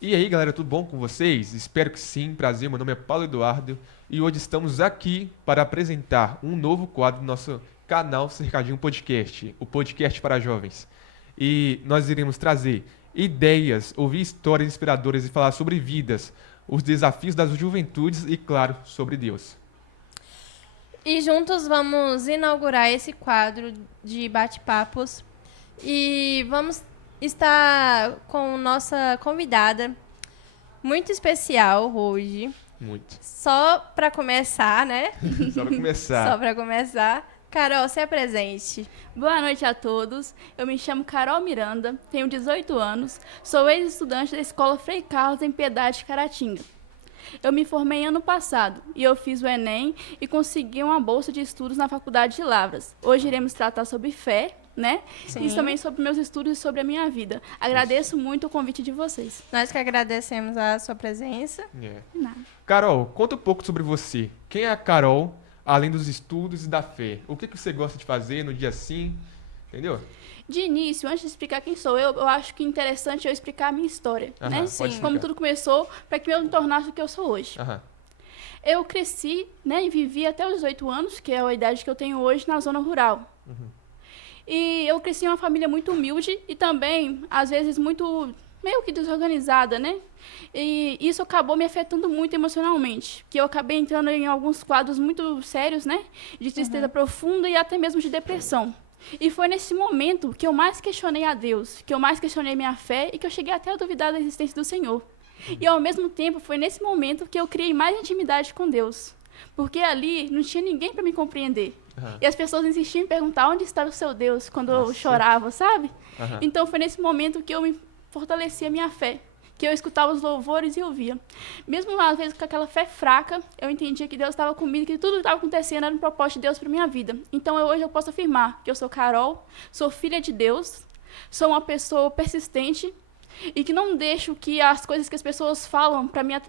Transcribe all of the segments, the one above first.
E aí, galera, tudo bom com vocês? Espero que sim. Prazer, meu nome é Paulo Eduardo e hoje estamos aqui para apresentar um novo quadro do nosso canal Cercadinho Podcast, o podcast para jovens. E nós iremos trazer ideias, ouvir histórias inspiradoras e falar sobre vidas, os desafios das juventudes e, claro, sobre Deus. E juntos vamos inaugurar esse quadro de bate-papos e vamos estar com nossa convidada muito especial hoje. Muito. Só para começar, né? Só para começar. Só para começar. Carol, se apresente. Boa noite a todos. Eu me chamo Carol Miranda, tenho 18 anos, sou ex-estudante da Escola Frei Carlos em Piedade, Caratinga. Eu me formei ano passado e eu fiz o Enem e consegui uma bolsa de estudos na Faculdade de Lavras. Hoje iremos tratar sobre fé, né? Sim. E também sobre meus estudos e sobre a minha vida. Agradeço muito o convite de vocês. Nós que agradecemos a sua presença. É. Nada. Carol, conta um pouco sobre você. Quem é a Carol, além dos estudos e da fé? O que você gosta de fazer no dia assim? Entendeu? De início, antes de explicar quem sou eu acho que é interessante eu explicar a minha história, Aham, né? pode Sim. explicar. Como tudo começou, para que eu me tornasse o que eu sou hoje. Aham. Eu cresci, né, e vivi até os 18 anos, que é a idade que eu tenho hoje, na zona rural. E eu cresci em uma família muito humilde e também, às vezes, muito meio que desorganizada, né? E isso acabou me afetando muito emocionalmente, que eu acabei entrando em alguns quadros muito sérios, né? De tristeza profunda e até mesmo de depressão. E foi nesse momento que eu mais questionei a Deus, que eu mais questionei minha fé e que eu cheguei até a duvidar da existência do Senhor. E ao mesmo tempo foi nesse momento que eu criei mais intimidade com Deus, porque ali não tinha ninguém para me compreender. Aham. E as pessoas insistiam em perguntar onde estava o seu Deus quando eu Nossa. chorava, sabe? Aham. Então foi nesse momento que eu me fortaleci a minha fé, que eu escutava os louvores e ouvia. Mesmo às vezes com aquela fé fraca, eu entendia que Deus estava comigo, que tudo que estava acontecendo era um propósito de Deus para minha vida. Então hoje eu posso afirmar que eu sou Carol, sou filha de Deus, sou uma pessoa persistente e que não deixo que as coisas que as pessoas falam para me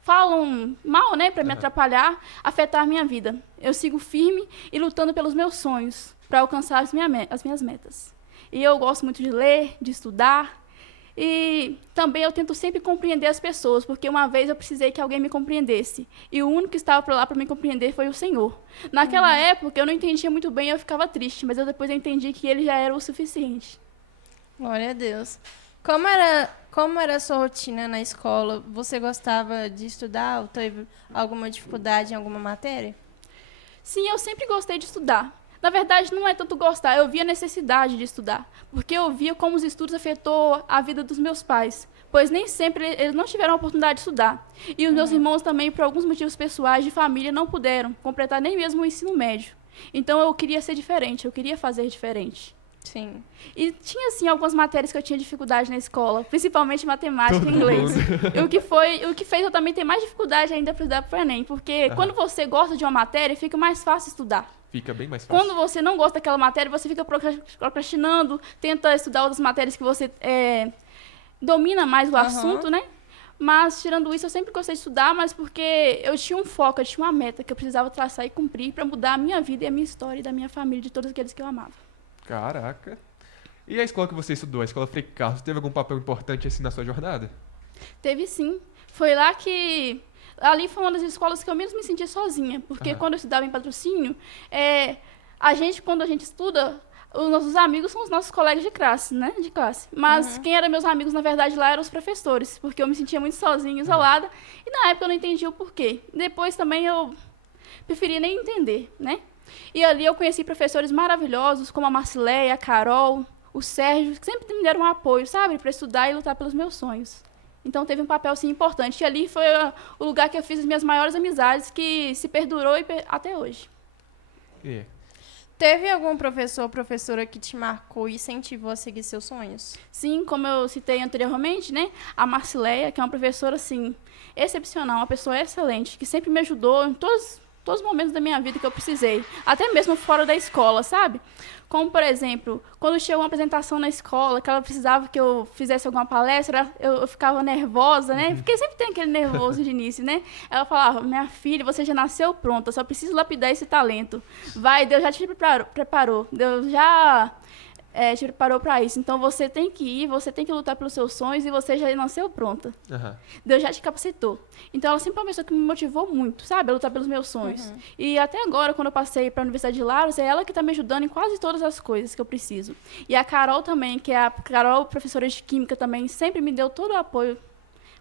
falam mal, né, para me atrapalhar, afetar a minha vida. Eu sigo firme e lutando pelos meus sonhos para alcançar as minhas metas. E eu gosto muito de ler, de estudar. E também eu tento sempre compreender as pessoas, porque uma vez eu precisei que alguém me compreendesse. E o único que estava lá para me compreender foi o Senhor. Naquela época eu não entendia muito bem, eu ficava triste, mas depois eu entendi que ele já era o suficiente. Glória a Deus. Como era a sua rotina na escola? Você gostava de estudar ou teve alguma dificuldade em alguma matéria? Sim, eu sempre gostei de estudar. Na verdade, não é tanto gostar, eu via necessidade de estudar, porque eu via como os estudos afetou a vida dos meus pais, pois nem sempre eles não tiveram a oportunidade de estudar. E os meus irmãos também, por alguns motivos pessoais de família, não puderam completar nem mesmo o ensino médio. Então eu queria ser diferente, eu queria fazer diferente. Sim. E tinha, assim, algumas matérias que eu tinha dificuldade na escola, principalmente matemática Todo e inglês. mundo. E o que fez eu também ter mais dificuldade ainda para estudar para o Enem, porque quando você gosta de uma matéria, fica mais fácil estudar. Fica bem mais fácil. Quando você não gosta daquela matéria, você fica procrastinando, tenta estudar outras matérias que você domina mais o assunto, né? Mas, tirando isso, eu sempre gostei de estudar, mas porque eu tinha um foco, eu tinha uma meta que eu precisava traçar e cumprir para mudar a minha vida e a minha história, e da minha família, de todos aqueles que eu amava. Caraca. E a escola que você estudou, a escola Frei Carlos, teve algum papel importante assim na sua jornada? Teve sim. Foi lá que... Ali foi uma das escolas que eu menos me senti sozinha, porque Aham. quando eu estudava em patrocínio, quando a gente estuda, os nossos amigos são os nossos colegas de classe, né? De classe. Mas quem eram meus amigos, na verdade, lá eram os professores, porque eu me sentia muito sozinha, isolada, e na época eu não entendia o porquê. Depois também eu preferia nem entender, né? E ali eu conheci professores maravilhosos, como a Marcileia, a Carol, o Sérgio, que sempre me deram um apoio, sabe? Para estudar e lutar pelos meus sonhos. Então teve um papel, sim, importante. E ali foi o lugar que eu fiz as minhas maiores amizades, que se perdurou até hoje. É. Teve algum professor ou professora que te marcou e incentivou a seguir seus sonhos? Sim, como eu citei anteriormente, né? A Marcileia, que é uma professora, assim, excepcional, uma pessoa excelente, que sempre me ajudou em todos os momentos da minha vida que eu precisei, até mesmo fora da escola, sabe? Como, por exemplo, quando chegou uma apresentação na escola, que ela precisava que eu fizesse alguma palestra, eu ficava nervosa, né? Porque sempre tem aquele nervoso de início, né? Ela falava, minha filha, você já nasceu pronta, só precisa lapidar esse talento. Vai, Deus já te preparou, Deus já te preparou para isso. Então você tem que ir, você tem que lutar pelos seus sonhos e você já nasceu pronta. Aham. Deus já te capacitou. Então ela sempre é uma pessoa que me motivou muito, sabe? A lutar pelos meus sonhos. E até agora, quando eu passei para a Universidade de Laros, é ela que está me ajudando em quase todas as coisas que eu preciso. E a Carol também, que é a Carol, professora de Química também, sempre me deu todo o apoio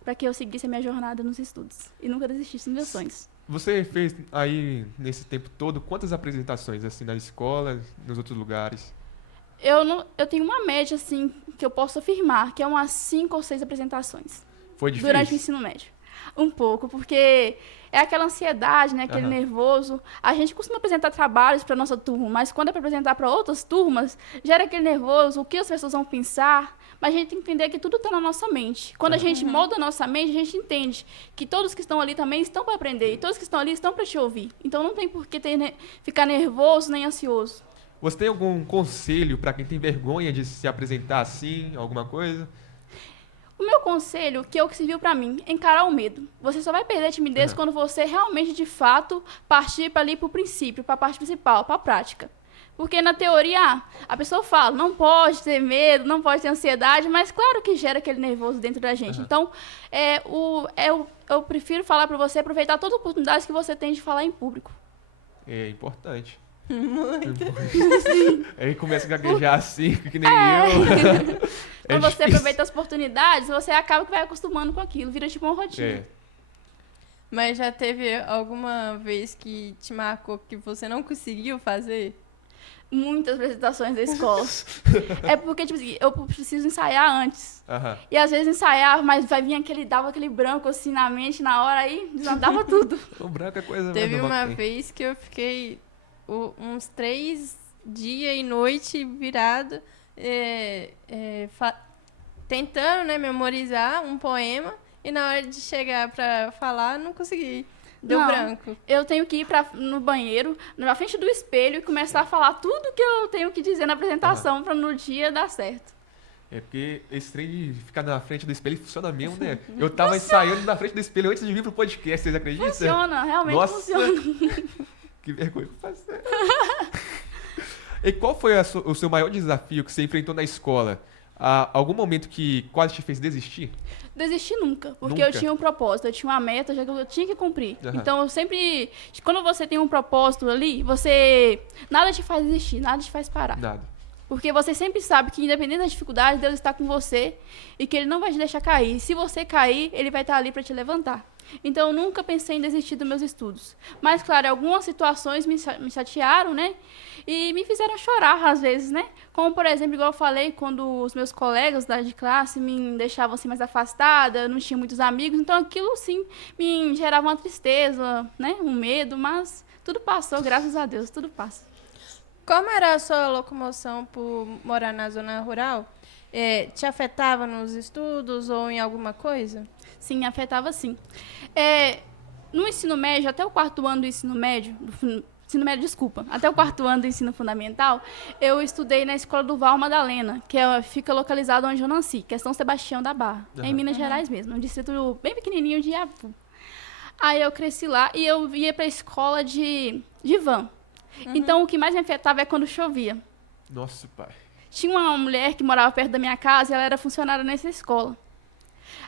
para que eu seguisse a minha jornada nos estudos. E nunca desistisse dos meus sonhos. Você fez aí, nesse tempo todo, quantas apresentações, assim, na escola, nos outros lugares? Eu tenho uma média, assim, que eu posso afirmar, que é umas 5 ou 6 apresentações. Foi difícil? Durante o ensino médio. Um pouco, porque é aquela ansiedade, né? Aquele nervoso. A gente costuma apresentar trabalhos para nossa turma, mas quando é para apresentar para outras turmas, gera aquele nervoso, o que as pessoas vão pensar. Mas a gente tem que entender que tudo está na nossa mente. Quando a gente molda a nossa mente, a gente entende que todos que estão ali também estão para aprender. E todos que estão ali estão para te ouvir. Então não tem por que ficar nervoso nem ansioso. Você tem algum conselho para quem tem vergonha de se apresentar assim, alguma coisa? O meu conselho, que é o que serviu pra mim, é encarar o medo. Você só vai perder a timidez quando você realmente, de fato, partir para ali pro princípio, para a parte principal, para a prática. Porque na teoria, a pessoa fala, não pode ter medo, não pode ter ansiedade, mas claro que gera aquele nervoso dentro da gente. Então, eu prefiro falar para você aproveitar todas as oportunidades que você tem de falar em público. É importante. Muito. Aí começa a gaguejar assim, que nem eu. Quando você difícil. aproveita as oportunidades, você acaba que vai acostumando com aquilo, vira tipo uma rotina. É. Mas já teve alguma vez que te marcou que você não conseguiu fazer? Muitas apresentações da escola. É porque, tipo assim, eu preciso ensaiar antes. Aham. E às vezes ensaiava, mas vai vir dava aquele branco assim na mente, na hora, aí desandava tudo. O branco é coisa Teve mais normal uma que tem. vez que eu fiquei uns 3 dias e noite virado tentando, né, memorizar um poema e na hora de chegar pra falar não consegui. Deu Não. branco. Eu tenho que ir no banheiro, na frente do espelho e começar a falar tudo que eu tenho que dizer na apresentação pra no dia dar certo. É porque esse trem de ficar na frente do espelho funciona mesmo, né? Eu tava ensaiando na frente do espelho antes de vir pro podcast, vocês acreditam? Funciona, realmente Nossa. funciona. Que vergonha que eu passei. E qual foi o seu maior desafio que você enfrentou na escola? Algum momento que quase te fez desistir? Desistir nunca, porque Nunca? eu tinha um propósito, eu tinha uma meta, já que eu tinha que cumprir. Aham. Então eu sempre, quando você tem um propósito ali, nada te faz desistir, nada te faz parar. Nada. Porque você sempre sabe que independente das dificuldades, Deus está com você e que Ele não vai te deixar cair. Se você cair, Ele vai estar ali para te levantar. Então eu nunca pensei em desistir dos meus estudos. Mas claro, algumas situações me chatearam, né? E me fizeram chorar às vezes, né? Como, por exemplo, igual eu falei, quando os meus colegas de classe me deixavam assim mais afastada, eu não tinha muitos amigos, então aquilo sim me gerava uma tristeza, né? Um medo, mas tudo passou, graças a Deus, tudo passa. Como era a sua locomoção por morar na zona rural? Te afetava nos estudos ou em alguma coisa? Sim, afetava sim. No ensino médio, até o 4º ano do ensino médio, até o 4º ano do ensino fundamental, eu estudei na Escola do Val Madalena, que fica localizada onde eu nasci, que é São Sebastião da Barra, em Minas Gerais mesmo, um distrito bem pequenininho de Iapu. Aí eu cresci lá e eu ia para a escola de van. Então, o que mais me afetava é quando chovia. Nossa, pai. Tinha uma mulher que morava perto da minha casa e ela era funcionária nessa escola.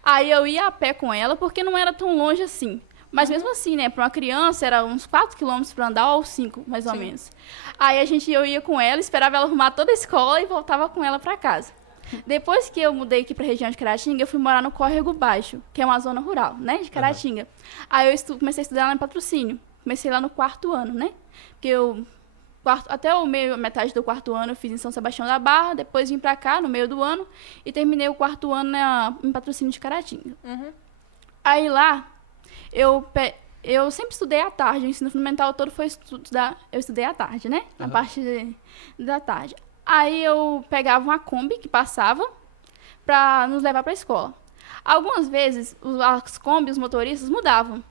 Aí eu ia a pé com ela, porque não era tão longe assim. Mas mesmo assim, né, para uma criança era uns 4 quilômetros para andar, ou 5, mais ou menos. Aí eu ia com ela, esperava ela arrumar toda a escola e voltava com ela para casa. Depois que eu mudei aqui para a região de Caratinga, eu fui morar no Córrego Baixo, que é uma zona rural, né, de Caratinga. Aí eu comecei a estudar lá em Patrocínio. Comecei lá no 4º ano, né? Porque até metade do 4º ano eu fiz em São Sebastião da Barra, depois vim pra cá no meio do ano e terminei o 4º ano em Patrocínio de Caratinga. Aí lá, eu sempre estudei à tarde, o ensino fundamental todo eu estudei à tarde, né? Na parte da tarde. Aí eu pegava uma Kombi que passava pra nos levar pra escola. Algumas vezes, as Kombi, os motoristas mudavam.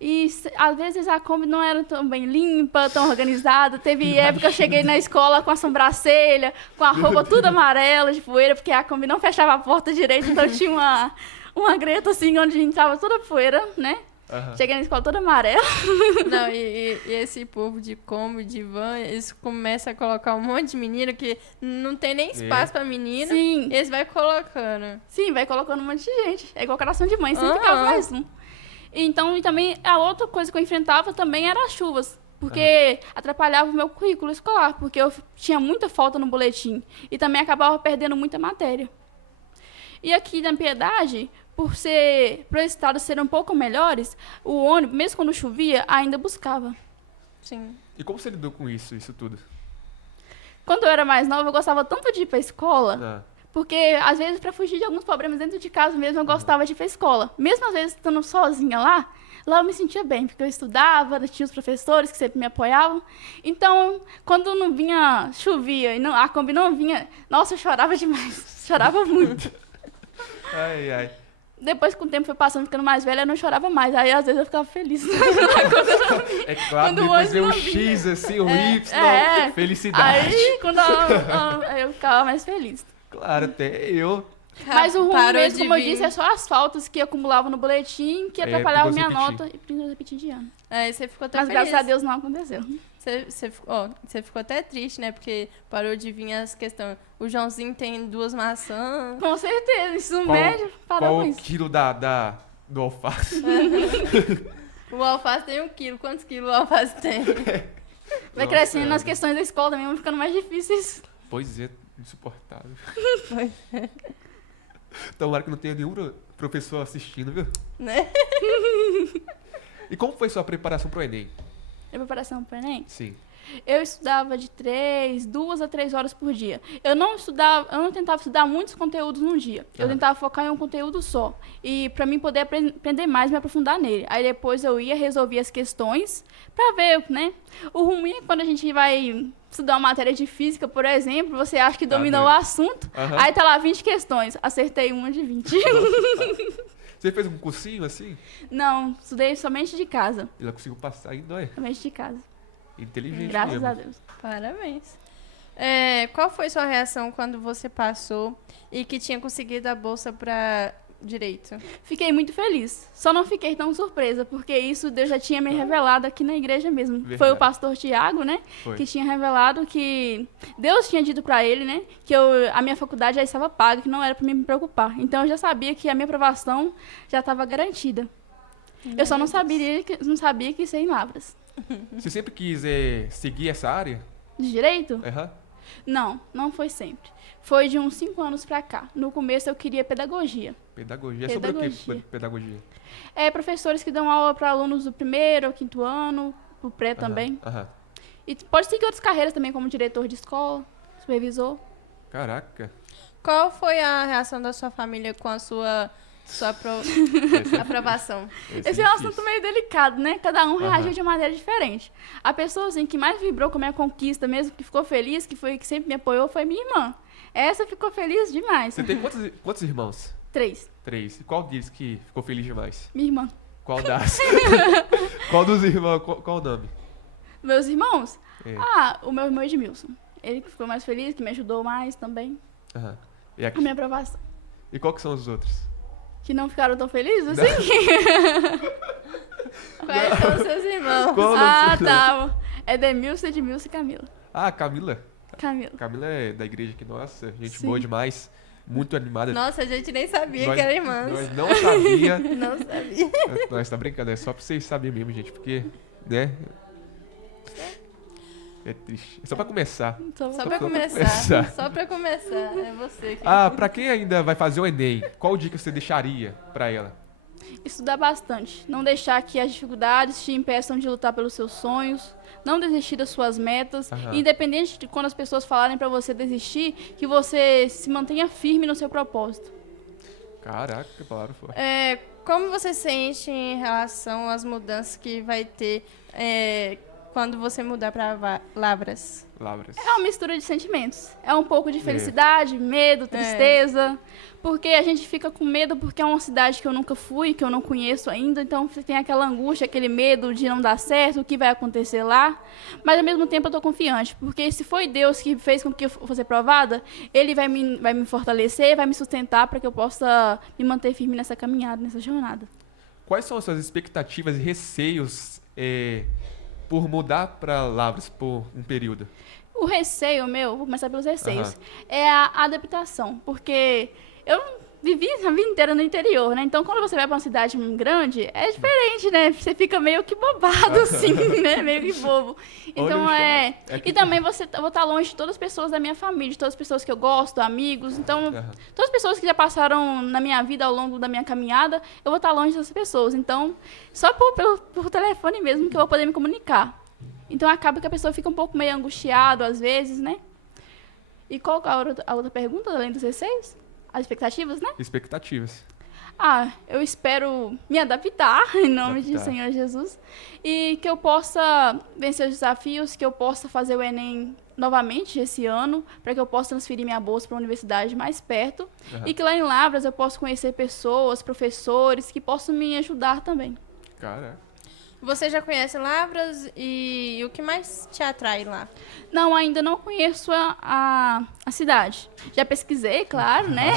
E às vezes a Kombi não era tão bem limpa, tão organizada. Teve época que eu cheguei na escola com a sobrancelha, com a roupa tudo amarela de poeira, porque a Kombi não fechava a porta direito, então tinha uma greta assim onde entrava toda a poeira, né? Aham. Cheguei na escola toda amarela. Não, e esse povo de Kombi, de van, eles começam a colocar um monte de menina que não tem nem espaço pra menina. Sim, E eles vai colocando. sim, vai colocando um monte de gente. É igual coração de mãe, sempre Aham. ficava mais um. Então, e também a outra coisa que eu enfrentava também era as chuvas. Porque atrapalhava o meu currículo escolar, porque eu tinha muita falta no boletim. E também acabava perdendo muita matéria. E aqui na Piedade, por os estados serem um pouco melhores, o ônibus, mesmo quando chovia, ainda buscava. Sim. E como você lidou com isso tudo? Quando eu era mais nova, eu gostava tanto de ir pra escola, Ah, porque às vezes para fugir de alguns problemas dentro de casa mesmo, eu gostava de ir pra escola. Mesmo às vezes estando sozinha lá eu me sentia bem, porque eu estudava, tinha os professores que sempre me apoiavam. Então, quando não vinha, chovia, e a Kombi não vinha, nossa, eu chorava demais, chorava muito. ai, ai. Depois, com o tempo foi passando, ficando mais velha, eu não chorava mais. Aí, às vezes, eu ficava feliz. É claro, Quando o depois ônibus vem o não X, assim, o Y, é. felicidade. Aí, quando eu ficava mais feliz. Claro, até eu. Mas o ruim Parou mesmo, de como eu vir. disse, é só as faltas que acumulavam no boletim, que atrapalhavam perigoso minha repetir. nota e precisava repetir de ano. Aí você ficou até Mas, feliz. graças a Deus, não aconteceu. Você ficou até triste, né? Porque parou de vir as questões. O Joãozinho tem 2 maçãs. Com certeza, ensino Qual- médio, parou Qual com o isso. quilo do alface? O alface tem 1 quilo. Quantos quilos o alface tem? Vai Nossa, crescendo nas é. questões da escola também, vão ficando mais difíceis. Pois é, insuportável. Pois Tomara que não tenha nenhum professor assistindo, viu? Né? E como foi sua preparação pro Enem? A preparação para o Enem? Sim. Eu estudava de 2 a 3 horas por dia. Eu não tentava estudar muitos conteúdos num dia. Eu Aham. tentava focar em um conteúdo só. E para mim poder aprender mais, me aprofundar nele. Aí depois eu ia resolver as questões para ver, né? O ruim é quando a gente vai estudar uma matéria de física, por exemplo, você acha que Tá dominou o doido. assunto, Aham. aí tá lá 20 questões. Acertei uma de 20. Você fez um cursinho assim? Não, estudei somente de casa. Ela conseguiu passar ainda, é Somente de casa. inteligente Graças mesmo. a Deus. Parabéns. Qual foi sua reação quando você passou e que tinha conseguido a bolsa para direito? Fiquei muito feliz. Só não fiquei tão surpresa, porque isso Deus já tinha me revelado aqui na igreja mesmo. Verdade. Foi o pastor Tiago, né? Foi. Que tinha revelado que Deus tinha dito pra ele, né? Que a minha faculdade já estava paga, que não era pra mim me preocupar. Então eu já sabia que a minha aprovação já estava garantida. Eu só não sabia que ia ser em Lavras. Você sempre quis seguir essa área? De direito? Aham. Não, não foi sempre. Foi de uns 5 anos pra cá. No começo eu queria pedagogia. Pedagogia. É sobre o Pedagogia. que pedagogia? Professores que dão aula para alunos do 1º ao 5º ano, o pré Aham, também. Aham. E pode seguir outras carreiras também, como diretor de escola, supervisor. Caraca. Qual foi a reação da sua família com a sua aprovação? Esse é um assunto meio delicado, né? Cada um reagiu Aham. de uma maneira diferente. A pessoa assim, que mais vibrou com a minha conquista mesmo, que ficou feliz, que sempre me apoiou, foi minha irmã. Essa ficou feliz demais. Você tem quantos irmãos? 3. 3. E qual deles que ficou feliz demais? Minha irmã. Qual das? Qual dos irmãos? Qual o nome? Meus irmãos? É. O meu irmão Edmilson. Ele que ficou mais feliz, que me ajudou mais também. Aham. E, A aqui? minha aprovação. E qual que são os outros? Que não ficaram tão felizes assim? Quais são os seus irmãos? Qual o nome Ah, dos seus tá. É Demilson, Edmilson e Camila. Ah, Camila. Camila. Camila é da igreja aqui, nossa, gente Sim. boa demais. Muito animada. Nossa, a gente nem sabia Nós- que eram irmãs. Nós não sabia. Não sabia. Nós tá brincando, é só pra vocês saberem mesmo, gente, porque, né? É triste. É só pra começar. Então, Só Só pra pra começar. começar. Só pra começar. É você que... Ah, pra quem ainda vai fazer o Enem, qual dica você deixaria pra ela? estudar bastante. Não deixar que as dificuldades te impeçam de lutar pelos seus sonhos. Não desistir das suas metas. Aham. Independente de quando as pessoas falarem pra você desistir, que você se mantenha firme no seu propósito. Caraca, que palavra forte. Como você sente em relação às mudanças que vai ter quando você mudar para Lavras? Palavras. É uma mistura de sentimentos. É um pouco de felicidade, medo, tristeza. Porque a gente fica com medo porque é uma cidade que eu nunca fui, que eu não conheço ainda. Então você tem aquela angústia, aquele medo de não dar certo, o que vai acontecer lá. Mas ao mesmo tempo eu tô confiante. Porque se foi Deus que fez com que eu fosse aprovada, Ele vai me fortalecer, vai me sustentar para que eu possa me manter firme nessa caminhada, nessa jornada. quais são as suas expectativas e receios por mudar para Lavras por um período? O receio meu, vou começar pelos receios, Aham. é a adaptação, porque eu vivi a vida inteira no interior, né? Então, quando você vai pra uma cidade diferente, é diferente, né? Você fica meio que bobado, assim, né? Meio que bobo. Então, Olha, E também vou estar longe de todas as pessoas da minha família, de todas as pessoas que eu gosto, amigos. Então, Aham. todas as pessoas que já passaram na minha vida ao longo da minha caminhada, eu vou estar longe dessas pessoas. Então, só por telefone mesmo que eu vou poder me comunicar. Então, acaba que a pessoa fica um pouco meio angustiada, às vezes, né? E qual que é a outra pergunta, além dos receios? As expectativas, né? Expectativas. Eu espero me adaptar, em nome de Adaptar. Senhor Jesus. E que eu possa vencer os desafios, que eu possa fazer o Enem novamente esse ano, para que eu possa transferir minha bolsa para uma universidade mais perto. Aham. E que lá em Lavras eu possa conhecer pessoas, professores, que possam me ajudar também. Caraca. Você já conhece Lavras e o que mais te atrai lá? Não, ainda não conheço a cidade. Já pesquisei, claro, né?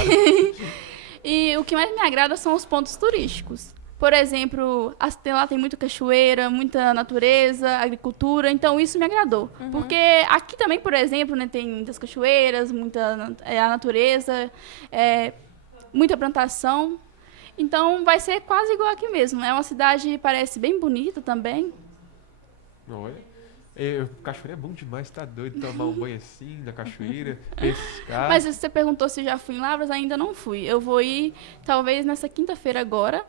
E o que mais me agrada são os pontos turísticos. Por exemplo, lá tem muita cachoeira, muita natureza, agricultura, então isso me agradou. Porque aqui também, por exemplo, né, tem muitas cachoeiras, a natureza, muita plantação. Então vai ser quase igual aqui mesmo. É uma cidade que parece bem bonita também. Olha. Cachoeira é bom demais, tá doido. Tomar um banho assim na cachoeira, pescar. Mas você perguntou se já fui em Lavras, ainda não fui. Eu vou ir talvez nessa quinta-feira agora,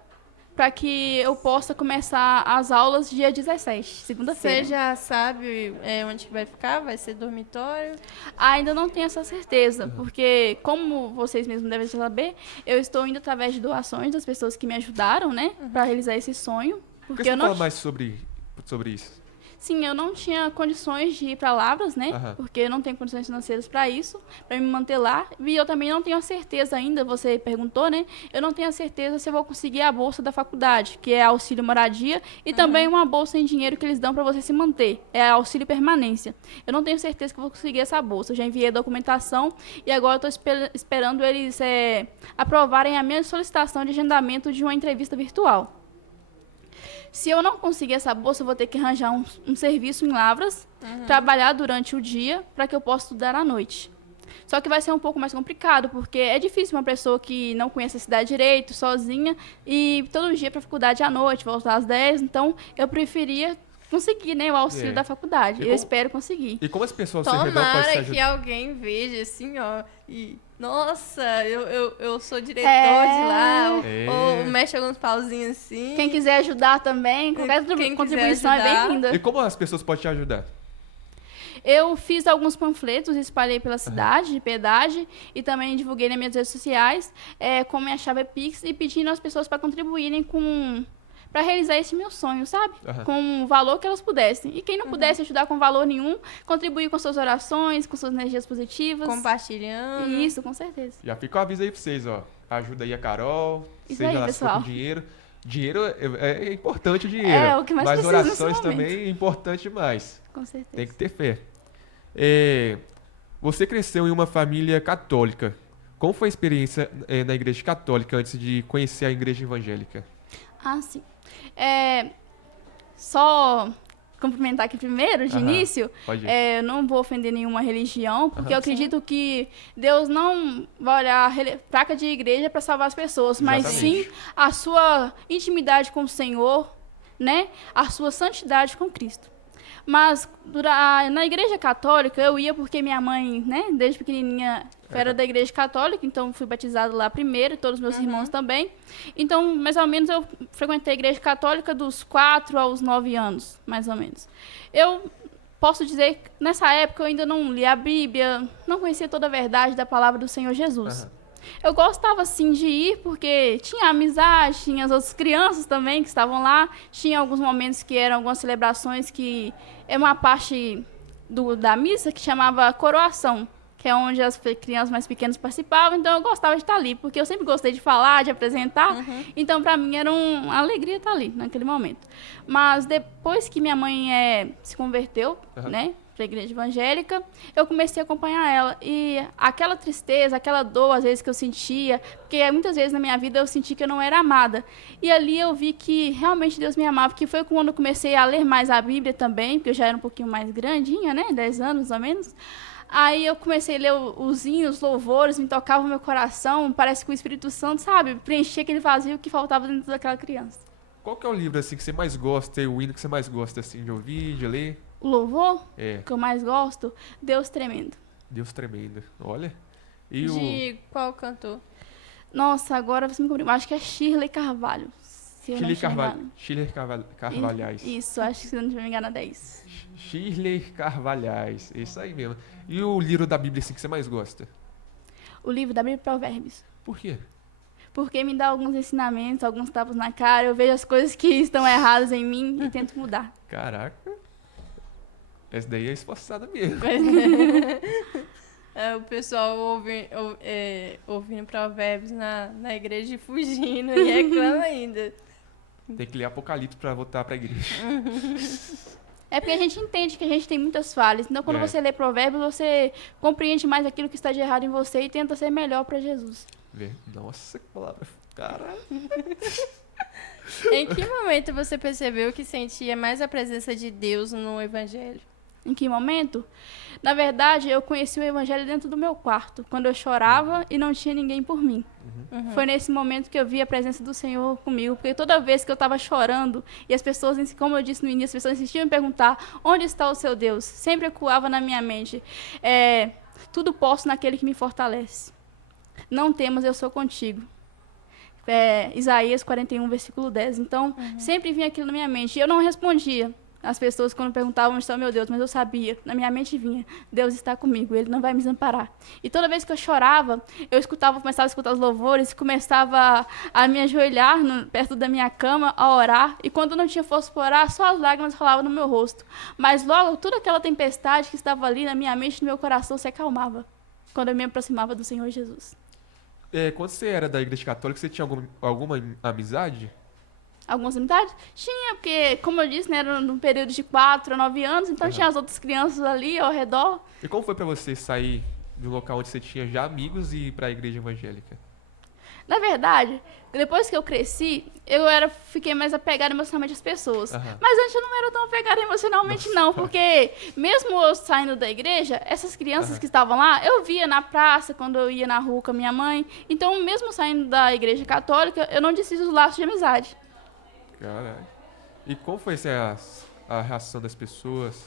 para que eu possa começar as aulas dia 17, segunda-feira. Você já sabe onde que vai ficar? Vai ser dormitório? Ainda não tenho essa certeza, porque, como vocês mesmos devem saber, eu estou indo através de doações das pessoas que me ajudaram, né, para realizar esse sonho. Por que Porque você eu não não, fala mais sobre isso? sim, eu não tinha condições de ir para Lavras, né, Aham. porque eu não tenho condições financeiras para isso, para me manter lá. E eu também não tenho a certeza ainda, você perguntou, né, eu não tenho a certeza se eu vou conseguir a bolsa da faculdade, que é auxílio moradia, e também uma bolsa em dinheiro que eles dão para você se manter, é auxílio permanência. Eu não tenho certeza que eu vou conseguir essa bolsa. Eu já enviei a documentação e agora eu estou esperando eles aprovarem a minha solicitação de agendamento de uma entrevista virtual. Se eu não conseguir essa bolsa, eu vou ter que arranjar um serviço em Lavras, trabalhar durante o dia, para que eu possa estudar à noite. Só que vai ser um pouco mais complicado, porque é difícil uma pessoa que não conhece a cidade direito, sozinha, e todo dia para a faculdade à noite, voltar às 10. Então, eu preferia conseguir, né, o auxílio da faculdade. Eu espero conseguir. E como as pessoas ao seu redor podem te Tomara ajudar? que alguém veja assim, ó, e... Nossa, eu sou diretor de lá, ou mexe alguns pauzinhos assim. Quem quiser ajudar também, qualquer Quem contribuição quiser é ajudar. bem-vinda. E como as pessoas podem te ajudar? Eu fiz alguns panfletos, espalhei pela cidade de Piedade e também divulguei nas minhas redes sociais com minha chave Pix e pedindo às pessoas para contribuírem para realizar esse meu sonho, sabe? Aham. Com o valor que elas pudessem. E quem não pudesse ajudar com valor nenhum, contribuir com suas orações, com suas energias positivas. Compartilhando. Isso, com certeza. Já fica o aviso aí pra vocês, ó. Ajuda aí a Carol, Isso seja aí, lá se for pessoal. com dinheiro. Dinheiro é importante o dinheiro. É o que mais mas precisa nesse orações momento. também é importante demais. Com certeza. Tem que ter fé. Você cresceu em uma família católica. Como foi a experiência na igreja católica antes de conhecer a igreja evangélica? Ah, sim. Só cumprimentar aqui primeiro, de Aham, início. pode ir. Eu não vou ofender nenhuma religião, porque Aham. eu acredito que Deus não vai olhar a placa de igreja para salvar as pessoas, mas sim Exatamente. a sua intimidade com o Senhor, né? A sua santidade com Cristo. Mas na igreja católica eu ia porque minha mãe, né, desde pequenininha era da igreja católica, então fui batizada lá primeiro, e todos os meus irmãos também. Então, mais ou menos, eu frequentei a igreja católica dos 4 aos 9 anos, mais ou menos. Eu posso dizer que nessa época eu ainda não li a Bíblia, não conhecia toda a verdade da palavra do Senhor Jesus. Aham. Eu gostava, sim, de ir, porque tinha amizade, tinha as outras crianças também que estavam lá, tinha alguns momentos que eram algumas celebrações que é uma parte da missa que chamava coroação, que é onde as crianças mais pequenas participavam, então eu gostava de estar ali, porque eu sempre gostei de falar, de apresentar, então para mim era uma alegria estar ali, naquele momento. Mas depois que minha mãe se converteu, Aham. né, para a igreja evangélica, eu comecei a acompanhar ela. E aquela tristeza, aquela dor, às vezes, que eu sentia, porque muitas vezes na minha vida eu senti que eu não era amada. E ali eu vi que realmente Deus me amava, que foi quando eu comecei a ler mais a Bíblia também, porque eu já era um pouquinho mais grandinha, né? 10 anos, mais ou menos. Aí eu comecei a ler os hinos, os louvores, me tocava o meu coração, parece que o Espírito Santo, sabe, preenchia aquele vazio que faltava dentro daquela criança. Qual que é o livro assim que você mais gosta e o hino que você mais gosta assim de ouvir, de ler? O louvor, É, que eu mais gosto, Deus Tremendo. Deus tremendo. Olha. E o De qual cantor? Nossa, agora você me cobriu. Acho que é Shirley Carvalho. Se eu não estiver enganada. Shirley Carvalhais. Isso, acho que se eu não estiver me enganado é isso. Shirley Carvalhais. Isso aí mesmo. E o livro da Bíblia assim que você mais gosta? O livro da Bíblia Provérbios. Por quê? Porque me dá alguns ensinamentos, alguns tapas na cara, eu vejo as coisas que estão erradas em mim e tento mudar. Caraca. Essa daí é esforçada mesmo. O pessoal ouvindo provérbios na igreja e fugindo e reclama ainda. Tem que ler Apocalipse pra voltar pra igreja. É porque a gente entende que a gente tem muitas falhas. Então, quando É. você lê Provérbios, você compreende mais aquilo que está de errado em você e tenta ser melhor para Jesus. Nossa, que palavra. Caralho. Em que momento você percebeu que sentia mais a presença de Deus no Evangelho? Em que momento? Na verdade, eu conheci o Evangelho dentro do meu quarto, quando eu chorava e não tinha ninguém por mim. Foi nesse momento que eu vi a presença do Senhor comigo, porque toda vez que eu estava chorando, e as pessoas, como eu disse no início, as pessoas insistiam em perguntar, onde está o seu Deus? Sempre ecoava na minha mente, tudo posso naquele que me fortalece. Não temas, eu sou contigo. Isaías 41, versículo 10. Então, sempre vinha aquilo na minha mente, e eu não respondia. As pessoas, quando perguntavam onde está o meu Deus, mas eu sabia, na minha mente vinha, Deus está comigo, Ele não vai me desamparar. E toda vez que eu chorava, começava a escutar os louvores, começava a me ajoelhar perto da minha cama, a orar, e quando não tinha força para orar, só as lágrimas rolavam no meu rosto. Mas logo, toda aquela tempestade que estava ali na minha mente e no meu coração se acalmava, quando eu me aproximava do Senhor Jesus. Quando você era da igreja católica, você tinha alguma amizade? Algumas amizades? Tinha, porque, como eu disse, né, era num período de 4 a 9 anos, então tinha as outras crianças ali ao redor. E como foi pra você sair de um local onde você tinha já amigos e ir pra igreja evangélica? Na verdade, depois que eu cresci, fiquei mais apegada emocionalmente às pessoas. Mas antes eu não era tão apegada emocionalmente, não, porque mesmo eu saindo da igreja, essas crianças que estavam lá, eu via na praça, quando eu ia na rua com a minha mãe. Então, mesmo saindo da igreja católica, eu não desfiz os laços de amizade. Caralho. E qual foi a reação das pessoas?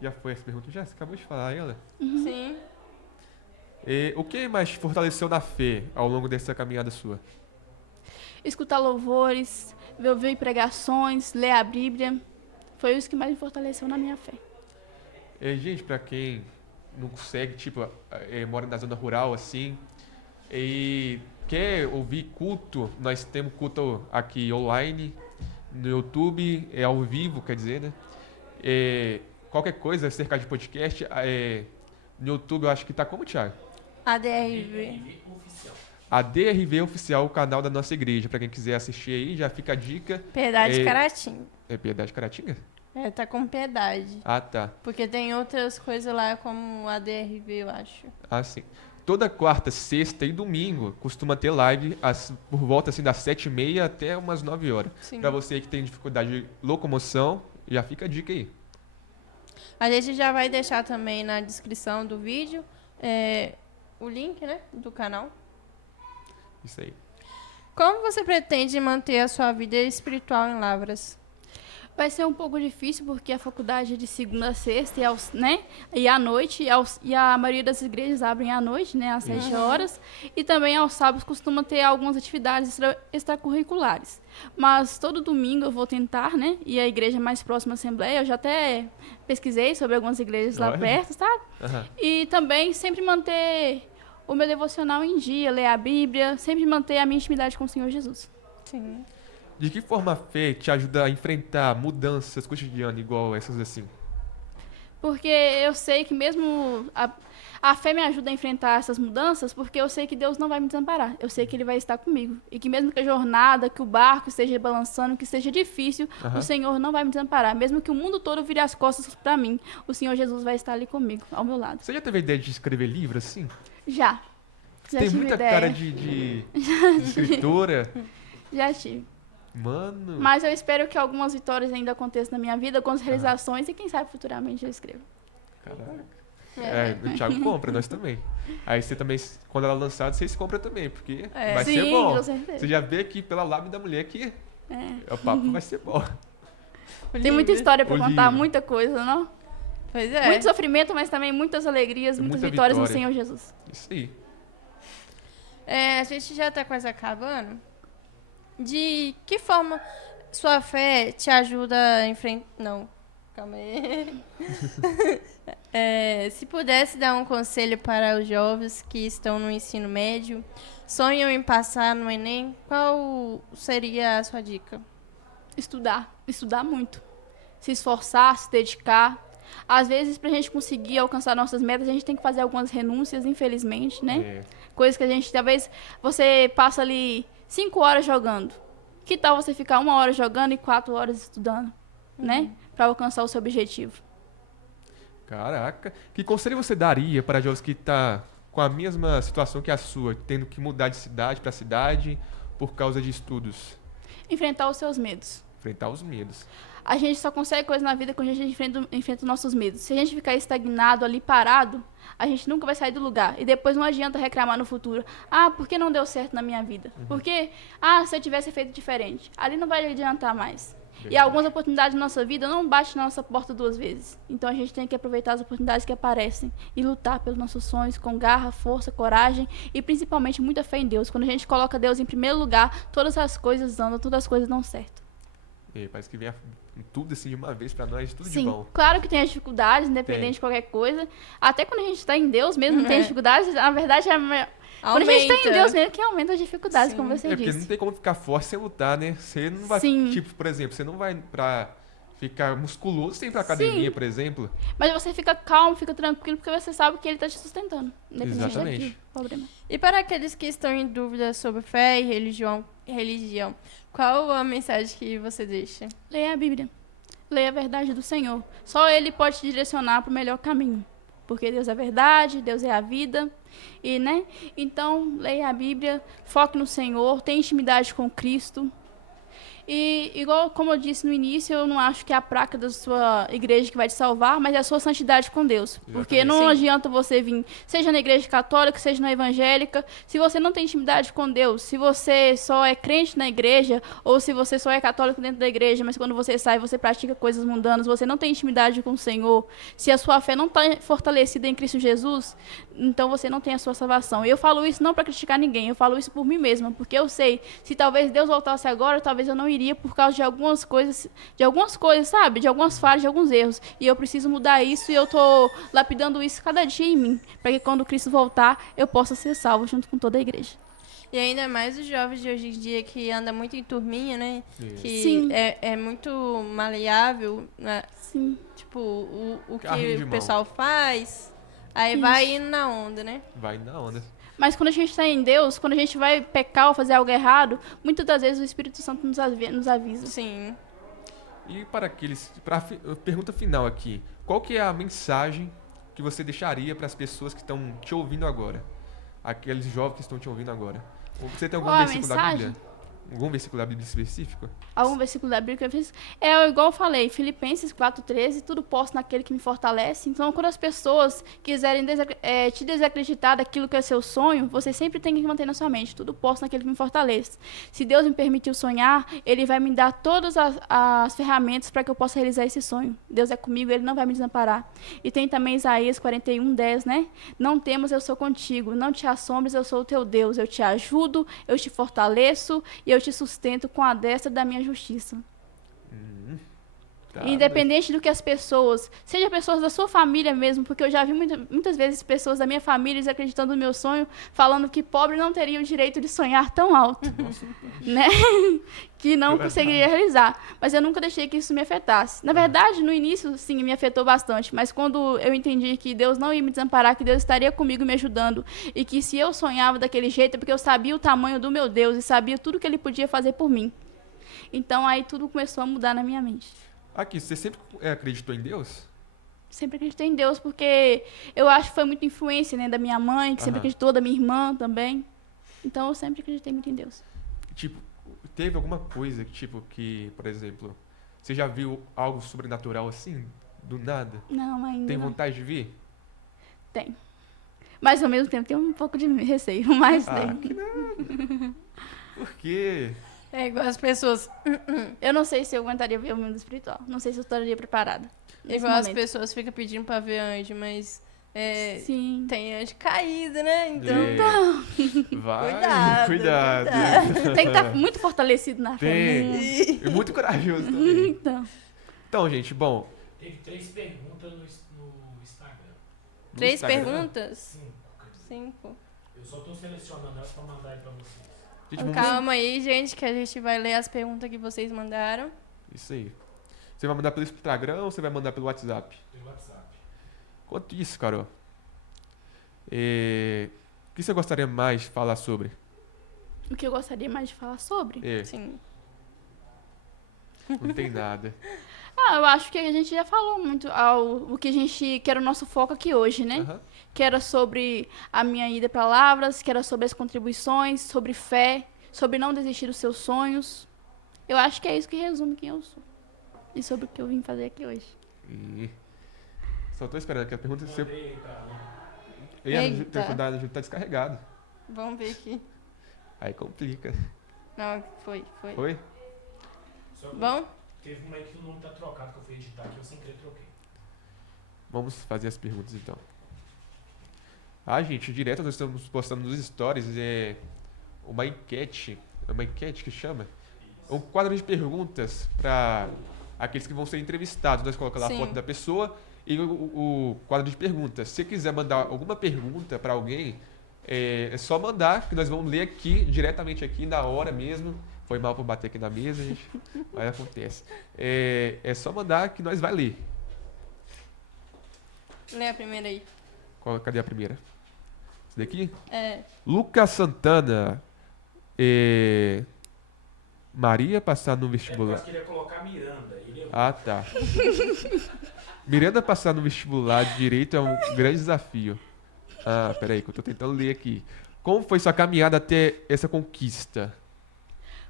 Já foi essa pergunta? Já, você acabou de falar ela? Sim. E o que mais te fortaleceu na fé ao longo dessa caminhada sua? Escutar louvores, ouvir pregações, ler a Bíblia, foi isso que mais me fortaleceu na minha fé. Gente, pra quem não consegue, mora na zona rural, assim, e quer ouvir culto, nós temos culto aqui online, no YouTube, ao vivo, quer dizer, né? Qualquer coisa acerca de podcast, no YouTube eu acho que tá como, Thiago? ADRV. ADRV Oficial, o canal da nossa igreja. Pra quem quiser assistir aí, já fica a dica. Piedade de Caratinga. É Piedade Caratinga? Tá com piedade. Ah, tá. Porque tem outras coisas lá, como ADRV, eu acho. Ah, sim. Toda quarta, sexta e domingo costuma ter live por volta assim, das 7h30 até umas 9 horas. Sim. Pra você que tem dificuldade de locomoção, já fica a dica aí. A gente já vai deixar também na descrição do vídeo o link, né, do canal. Isso aí. Como você pretende manter a sua vida espiritual em Lavras? Vai ser um pouco difícil porque a faculdade é de segunda a sexta e à noite, e a maioria das igrejas abrem à noite, né, às 7 horas, e também aos sábados costuma ter algumas atividades extracurriculares. Mas todo domingo eu vou tentar, né, ir à igreja mais próxima à Assembleia, eu já até pesquisei sobre algumas igrejas lá perto, sabe? E também sempre manter o meu devocional em dia, ler a Bíblia, sempre manter a minha intimidade com o Senhor Jesus. Sim. De que forma a fé te ajuda a enfrentar mudanças cotidianas igual essas assim? Porque eu sei que mesmo a fé me ajuda a enfrentar essas mudanças, porque eu sei que Deus não vai me desamparar. Eu sei que Ele vai estar comigo. E que mesmo que a jornada, que o barco esteja balançando, que seja difícil, o Senhor não vai me desamparar. Mesmo que o mundo todo vire as costas para mim, o Senhor Jesus vai estar ali comigo, ao meu lado. Você já teve a ideia de escrever livro assim? Já Tem tive muita ideia. cara de escritora. Já tive. Mano. Mas eu espero que algumas vitórias ainda aconteçam na minha vida, algumas realizações, e quem sabe futuramente eu escrevo. Caraca. O Thiago compra, nós também. Aí você também, quando ela lançar, vocês compram também, porque vai ser Sim, bom. com certeza. Você já vê aqui pela lábia da mulher que o papo vai ser bom. Tem muita história pra O contar, livro. muita coisa, não? Pois é. Muito sofrimento, mas também muitas alegrias, muitas Muita vitórias no vitória. Senhor Jesus. Isso aí. A gente já tá quase acabando. De que forma sua fé te ajuda a enfrentar... Não, calma aí. Se pudesse dar um conselho para os jovens que estão no ensino médio, sonham em passar no Enem, qual seria a sua dica? Estudar muito. Se esforçar, se dedicar. Às vezes, pra gente conseguir alcançar nossas metas, a gente tem que fazer algumas renúncias, infelizmente, né? É. Coisas que a gente, talvez, você passa ali 5 horas jogando. Que tal você ficar 1 hora jogando e 4 horas estudando, né? Pra alcançar o seu objetivo. Caraca. Que conselho você daria para jovens que tá com a mesma situação que a sua, tendo que mudar de cidade para cidade por causa de estudos? Enfrentar os seus medos. Enfrentar os medos. A gente só consegue coisa na vida quando a gente enfrenta os nossos medos. Se a gente ficar estagnado ali, parado, a gente nunca vai sair do lugar. E depois não adianta reclamar no futuro. Por que não deu certo na minha vida? Porque, se eu tivesse feito diferente. Ali não vai adiantar mais. E algumas oportunidades na nossa vida não batem na nossa porta 2 vezes. Então a gente tem que aproveitar as oportunidades que aparecem e lutar pelos nossos sonhos com garra, força, coragem e principalmente muita fé em Deus. Quando a gente coloca Deus em primeiro lugar, todas as coisas andam, todas as coisas dão certo. Parece que vem tudo assim de uma vez pra nós, tudo de Sim, bom. claro que tem as dificuldades, independente Tem. de qualquer coisa. Até quando a gente está em Deus mesmo, tem dificuldades. Na verdade, quando a gente está em Deus mesmo, que aumenta as dificuldades, Sim. como você Porque disse. não tem como ficar forte sem lutar, né? Você não vai, Sim. tipo, por exemplo, você não vai pra ficar musculoso sem ir pra academia, Sim. por exemplo. Mas você fica calmo, fica tranquilo, porque você sabe que Ele está te sustentando. Independente Exatamente. do problema. E para aqueles que estão em dúvida sobre fé e religião, qual a mensagem que você deixa? Leia a Bíblia. Leia a verdade do Senhor. Só Ele pode te direcionar para o melhor caminho. Porque Deus é verdade, Deus é a vida. E, né? Então, leia a Bíblia, foque no Senhor, tenha intimidade com Cristo. E, igual como eu disse no início, eu não acho que é a placa da sua igreja que vai te salvar, mas é a sua santidade com Deus. Porque não adianta você vir, seja na igreja católica, seja na evangélica, se você não tem intimidade com Deus, se você só é crente na igreja, ou se você só é católico dentro da igreja, mas quando você sai, você pratica coisas mundanas, você não tem intimidade com o Senhor, se a sua fé não está fortalecida em Cristo Jesus, então você não tem a sua salvação. E eu falo isso não para criticar ninguém, eu falo isso por mim mesma, porque eu sei, se talvez Deus voltasse agora, talvez eu não iria por causa de algumas coisas, sabe? De algumas falhas, de alguns erros. E eu preciso mudar isso e eu tô lapidando isso cada dia em mim, para que quando Cristo voltar, eu possa ser salvo junto com toda a igreja. E ainda mais os jovens de hoje em dia que andam muito em turminha, né? Que Sim. é muito maleável, né? Sim. Tipo, o Carrinho que de o mão. pessoal faz, aí Isso. vai indo na onda, né? Vai na onda. Mas quando a gente está em Deus, quando a gente vai pecar ou fazer algo errado, muitas das vezes o Espírito Santo nos avisa. Sim. E para pergunta final aqui, qual que é a mensagem que você deixaria para as pessoas que estão te ouvindo agora? Aqueles jovens que estão te ouvindo agora. Você tem algum Qual a versículo da mensagem? Bíblia? Algum versículo da Bíblia específico? Algum versículo da Bíblia que eu fiz. É igual eu falei, Filipenses 4,13, tudo posso naquele que me fortalece. Então, quando as pessoas quiserem te desacreditar daquilo que é seu sonho, você sempre tem que manter na sua mente, tudo posso naquele que me fortalece. Se Deus me permitiu sonhar, Ele vai me dar todas as ferramentas para que eu possa realizar esse sonho. Deus é comigo, Ele não vai me desamparar. E tem também Isaías 41:10, né? Não temas, eu sou contigo. Não te assombres, eu sou o teu Deus. Eu te ajudo, eu te fortaleço e eu te sustento com a destra da minha justiça. Tá, Independente do que as pessoas, seja pessoas da sua família mesmo, porque eu já vi muitas vezes pessoas da minha família desacreditando no meu sonho, falando que pobre não teria o direito de sonhar tão alto, né? Que não conseguiria realizar. Mas eu nunca deixei que isso me afetasse. Na verdade, no início, sim, me afetou bastante, mas quando eu entendi que Deus não ia me desamparar, que Deus estaria comigo me ajudando, e que se eu sonhava daquele jeito é porque eu sabia o tamanho do meu Deus e sabia tudo que Ele podia fazer por mim. Então aí tudo começou a mudar na minha mente. Aqui, você sempre acreditou em Deus? Sempre acreditei em Deus, porque eu acho que foi muita influência, né, da minha mãe, que sempre Aham. acreditou, da minha irmã também. Então eu sempre acreditei muito em Deus. Tipo, teve alguma coisa que, tipo, que, por exemplo, você já viu algo sobrenatural assim, do nada? Não, ainda Tem não. vontade de ver? Tem. Mas ao mesmo tempo tem um pouco de receio, mas Ah, tem. que nada. Por quê? É igual as pessoas. Eu não sei se eu aguentaria ver o mundo espiritual. Não sei se eu estaria preparada. Nesse Igual as momento. pessoas ficam pedindo pra ver anjo, mas Sim. tem anjo caído, né? Então. É. Vai, Cuidado, cuidado. Tem que estar muito fortalecido na fé. Tem. Né? E muito corajoso também. Então. Então, gente, bom. Teve 3 perguntas no Instagram. no 3 Instagram, perguntas? 5, quer dizer. 5. Eu só tô selecionando elas pra mandar aí pra vocês. gente, vamos- Calma aí, gente, que a gente vai ler as perguntas que vocês mandaram. Isso aí. Você vai mandar pelo Instagram ou você vai mandar pelo WhatsApp? Pelo WhatsApp. Quanto isso, Carol? O que você gostaria mais de falar sobre? O que eu gostaria mais de falar sobre? É, Sim. não tem nada. Eu acho que a gente já falou muito o que a gente que era o nosso foco aqui hoje, né? Aham. Que era sobre a minha ida para Lavras, que era sobre as contribuições, sobre fé, sobre não desistir dos seus sonhos. Eu acho que é isso que resume quem eu sou. E sobre o que eu vim fazer aqui hoje. E... Só tô esperando que a pergunta você. Mandei aí pra ela. E a Eita. o telefone da Ju tá descarregado. Vamos ver aqui. Aí complica. Não, foi. Foi? Só que Bom? teve uma aí que o nome tá trocado, que eu fui editar aqui, eu sem querer troquei. Vamos fazer as perguntas então. Gente, direto nós estamos postando nos stories uma enquete. É uma enquete que chama? Um quadro de perguntas para aqueles que vão ser entrevistados. Nós colocamos lá a Sim. foto da pessoa e o quadro de perguntas. Se você quiser mandar alguma pergunta para alguém, é só mandar, que nós vamos ler aqui, diretamente aqui, na hora mesmo. Foi mal por bater aqui na mesa, gente. Mas acontece. É só mandar que nós vai ler. Lê a primeira aí. Cadê a primeira? Esse daqui? É. Lucas Santana. Maria passar no É porque vestibular. eu queria colocar Miranda. Ele é Ah, tá. Miranda passar no vestibular de direito é um grande desafio. Peraí, que eu tô tentando ler aqui. Como foi sua caminhada até essa conquista?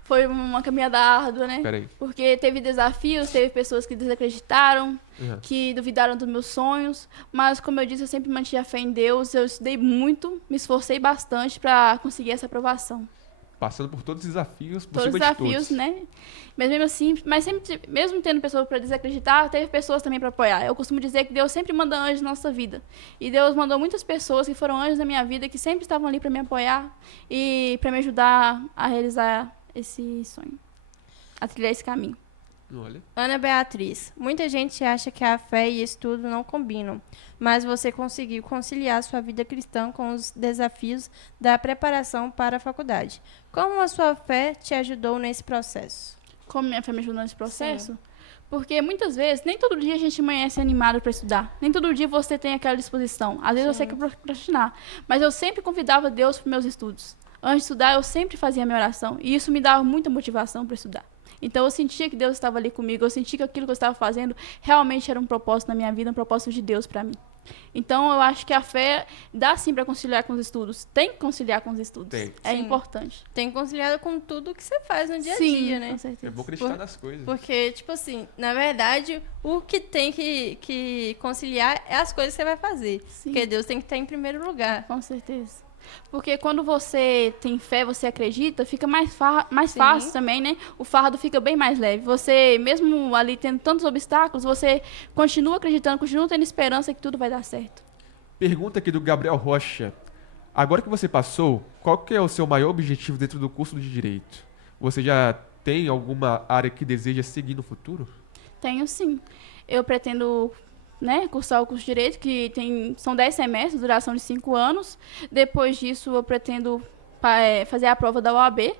Foi uma caminhada árdua, né? Peraí. Porque teve desafios, teve pessoas que desacreditaram, Uhum. que duvidaram dos meus sonhos, mas como eu disse, eu sempre mantive a fé em Deus, eu estudei muito, me esforcei bastante para conseguir essa aprovação. Passando por todos os desafios, por Todos os cima de desafios, todos. né? Mas mesmo assim, mesmo tendo pessoas para desacreditar, teve pessoas também para apoiar. Eu costumo dizer que Deus sempre manda anjos na nossa vida. E Deus mandou muitas pessoas que foram anjos na minha vida, que sempre estavam ali para me apoiar e para me ajudar a realizar esse sonho, a trilhar esse caminho. Olha. Ana Beatriz. Muita gente acha que a fé e estudo não combinam, mas você conseguiu conciliar sua vida cristã com os desafios da preparação para a faculdade. Como a sua fé te ajudou nesse processo? Como minha fé me ajudou nesse processo? Porque muitas vezes, nem todo dia a gente amanhece animado para estudar. Nem todo dia você tem aquela disposição. Às vezes você quer procrastinar. Mas eu sempre convidava Deus para os meus estudos. Antes de estudar, eu sempre fazia a minha oração. E isso me dava muita motivação para estudar. Então eu sentia que Deus estava ali comigo. Eu sentia que aquilo que eu estava fazendo realmente era um propósito na minha vida, um propósito de Deus para mim. Então eu acho que a fé dá sim para conciliar com os estudos. Tem que conciliar com os estudos. Tem. É Sim. importante. Tem conciliado com tudo que você faz no dia a Sim, dia, né? com É certeza. bom acreditar nas coisas. Porque, tipo assim, na verdade, o que tem que conciliar é as coisas que você vai fazer. Sim. Porque Deus tem que estar em primeiro lugar. Com certeza. Porque quando você tem fé, você acredita, fica mais Sim. fácil também, né? O fardo fica bem mais leve. Você, mesmo ali tendo tantos obstáculos, você continua acreditando, continua tendo esperança que tudo vai dar certo. Pergunta aqui do Gabriel Rocha. Agora que você passou, qual que é o seu maior objetivo dentro do curso de Direito? Você já tem alguma área que deseja seguir no futuro? Tenho sim. Eu pretendo, né, cursar o curso de Direito, que são 10 semestres, duração de 5 anos. Depois disso, eu pretendo fazer a prova da OAB.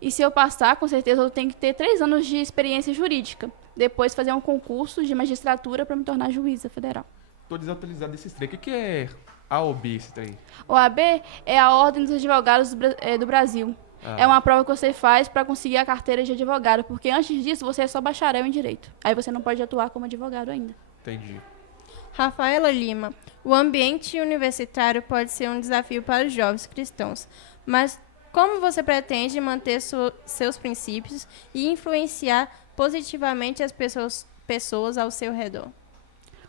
E se eu passar, com certeza eu tenho que ter 3 anos de experiência jurídica. Depois fazer um concurso de magistratura para me tornar juíza federal. Tô desatualizado desses três. O que é AOB esse trem? OAB é a Ordem dos Advogados do Brasil. Ah. É uma prova que você faz para conseguir a carteira de advogado, porque antes disso você é só bacharel em direito. Aí você não pode atuar como advogado ainda. Entendi. Rafaela Lima, o ambiente universitário pode ser um desafio para os jovens cristãos, mas como você pretende manter seus princípios e influenciar positivamente as pessoas ao seu redor?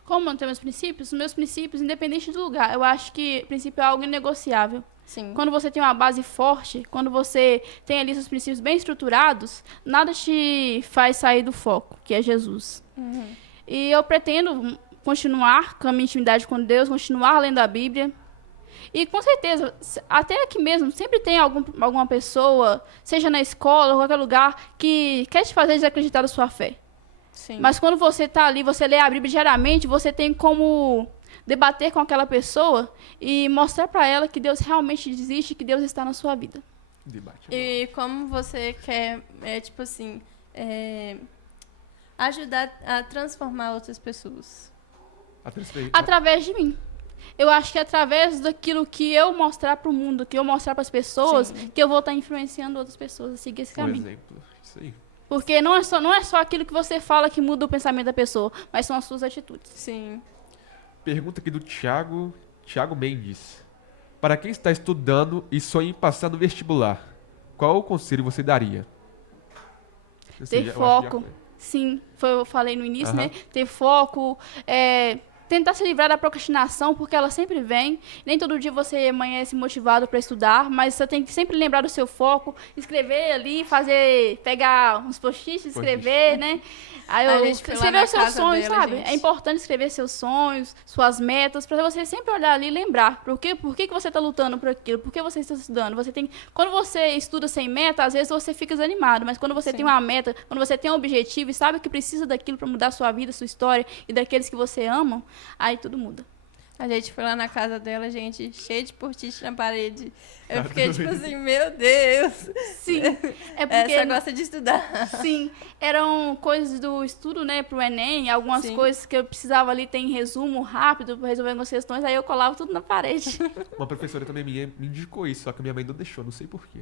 Como manter meus princípios? Os meus princípios, independente do lugar. Eu acho que princípio é algo inegociável. Sim. Quando você tem uma base forte, quando você tem ali seus princípios bem estruturados, nada te faz sair do foco, que é Jesus. Uhum. E eu pretendo continuar com a minha intimidade com Deus, continuar lendo a Bíblia. E com certeza, até aqui mesmo, sempre tem alguma pessoa, seja na escola ou qualquer lugar, que quer te fazer desacreditar da sua fé. Sim. Mas quando você está ali, você lê a Bíblia diariamente, você tem como debater com aquela pessoa e mostrar para ela que Deus realmente existe, que Deus está na sua vida. Debate. E como você quer, ajudar a transformar outras pessoas? Através de mim. Eu acho que é através daquilo que eu mostrar para o mundo, que eu mostrar para as pessoas, Sim. que eu vou estar influenciando outras pessoas a seguir esse Por caminho. exemplo, isso aí. Porque não é só aquilo que você fala que muda o pensamento da pessoa, mas são as suas atitudes. Sim. Pergunta aqui do Thiago Mendes. Para quem está estudando e sonha em passar no vestibular, qual o conselho você daria? Ter foco. Sim, eu falei no início, Aham. né? Ter foco, tentar se livrar da procrastinação, porque ela sempre vem. Nem todo dia você amanhece motivado para estudar, mas você tem que sempre lembrar do seu foco, escrever ali, pegar uns post-its, escrever, né? Aí A gente foi lá escrever na os seus casa sonhos, dela, sabe? gente. É importante escrever seus sonhos, suas metas, para você sempre olhar ali e lembrar. Por que você está lutando por aquilo? Por que você está estudando? Quando você estuda sem meta, às vezes você fica desanimado, mas quando você Sim. tem uma meta, quando você tem um objetivo e sabe que precisa daquilo para mudar a sua vida, sua história e daqueles que você ama, aí tudo muda. A gente foi lá na casa dela, gente, cheio de post-it na parede. Eu Tá fiquei doido. tipo assim, meu Deus. Sim, é porque Essa gosta de estudar. sim, eram coisas do estudo, né, pro Enem, algumas Sim. coisas que eu precisava ali ter em resumo rápido para resolver algumas questões, aí eu colava tudo na parede. Uma professora também minha me indicou isso, só que minha mãe não deixou, não sei porquê.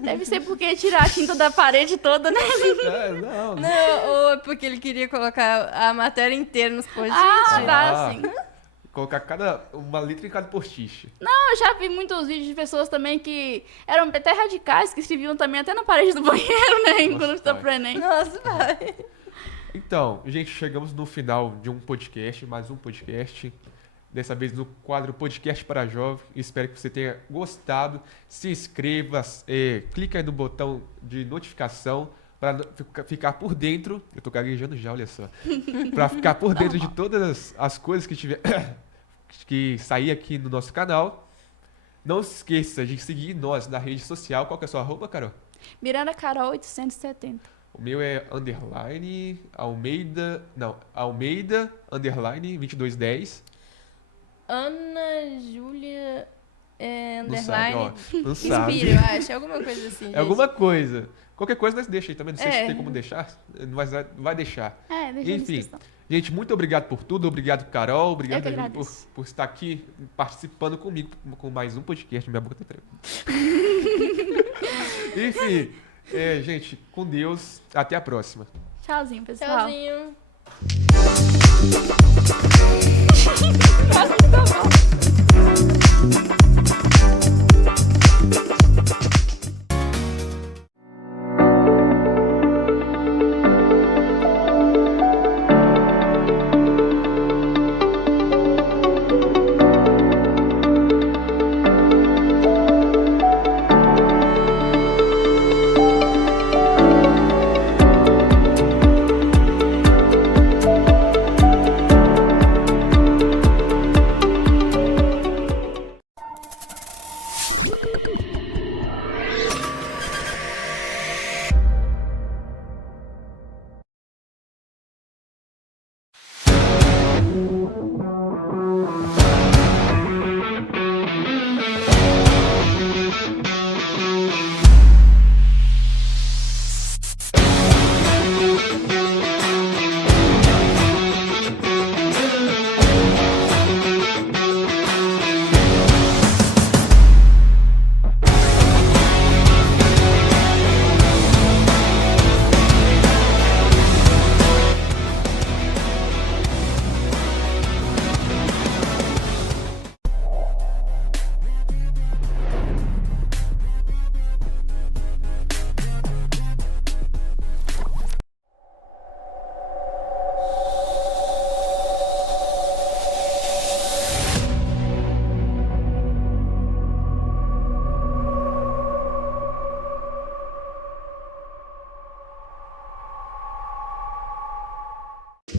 Deve ser porque tirar a tinta da parede toda, né? Não. Não, ou é porque ele queria colocar a matéria inteira nos post-its. Ah, tá, Ah. sim. Colocar uma letra em cada post-it. Eu já vi muitos vídeos de pessoas também que eram até radicais, que escreviam também até na parede do banheiro, né? Nossa, Quando está pai. pro Enem. Nossa, vai. Então, gente, chegamos no final de um podcast, mais um podcast. Dessa vez no quadro Podcast para Jovem. Espero que você tenha gostado. Se inscreva, clica aí no botão de notificação para ficar por dentro. Eu tô gaguejando já, olha só. Para ficar por dentro de todas as coisas que tiver que sair aqui no nosso canal. Não se esqueça de seguir nós na rede social. Qual que é a sua arroba, Carol? Miranda Carol 870. O meu é underline Almeida, underline 2210. Ana Júlia Não sabe, ó. underline. Não sabe. Inspira, eu acho. Alguma coisa assim. É alguma coisa. Qualquer coisa nós deixa aí também. Não sei se É. tem como deixar, mas vai deixar. Deixa na Enfim, descrição. gente, muito obrigado por tudo. Obrigado, Carol. Obrigado, Eu que Júlio, agradeço. por estar aqui participando comigo com mais um podcast. Minha boca tá tremendo. Enfim, gente, com Deus. Até a próxima. Tchauzinho, pessoal. Tchauzinho.